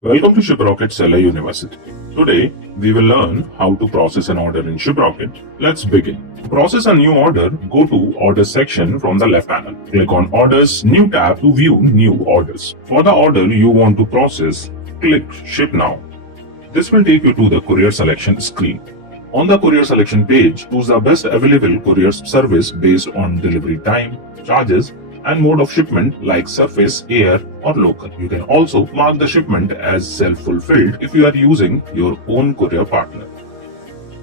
Welcome to ShipRocket Seller University. Today, we will learn how to process an order in ShipRocket. Let's begin. To process a new order, go to Orders section from the left panel. Click on Orders, New tab to view new orders. For the order you want to process, click Ship Now. This will take you to the courier selection screen. On the courier selection page, choose the best available courier service based on delivery time, charges, and mode of shipment like surface, air, or local. You can also mark the shipment as self-fulfilled if you are using your own courier partner.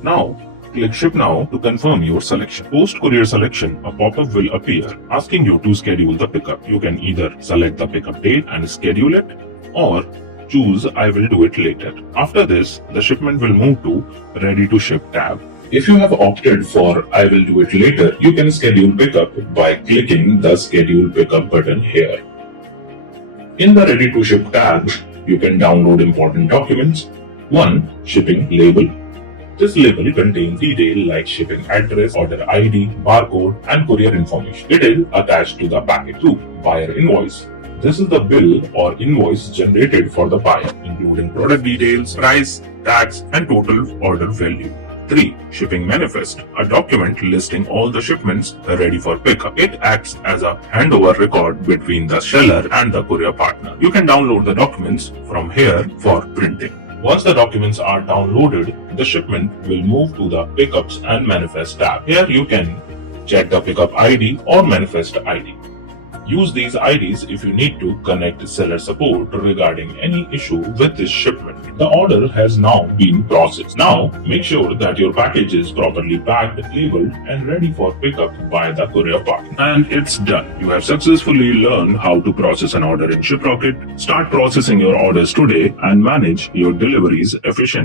Now, click Ship Now to confirm your selection. Post courier selection, a pop-up will appear asking you to schedule the pickup. You can either select the pickup date and schedule it, or choose I will do it later. After this, the shipment will move to Ready to Ship tab. If you have opted for I will do it later, you can schedule pickup by clicking the Schedule Pickup button here. In the Ready to Ship tab, you can download important documents. 1. Shipping label. This label contains details like shipping address, order ID, barcode, and courier information. It is attached to the package. 2. Buyer invoice. This is the bill or invoice generated for the buyer, including product details, price, tax, and total order value. 3. Shipping manifest, a document listing all the shipments ready for pickup. It acts as a handover record between the seller and the courier partner. You can download the documents from here for printing. Once the documents are downloaded, the shipment will move to the Pickups and Manifest tab. Here you can check the pickup ID or manifest ID. Use these IDs if you need to connect seller support regarding any issue with this shipment. The order has now been processed. Now, make sure that your package is properly packed, labeled, and ready for pickup by the courier partner. And it's done. You have successfully learned how to process an order in ShipRocket. Start processing your orders today and manage your deliveries efficiently.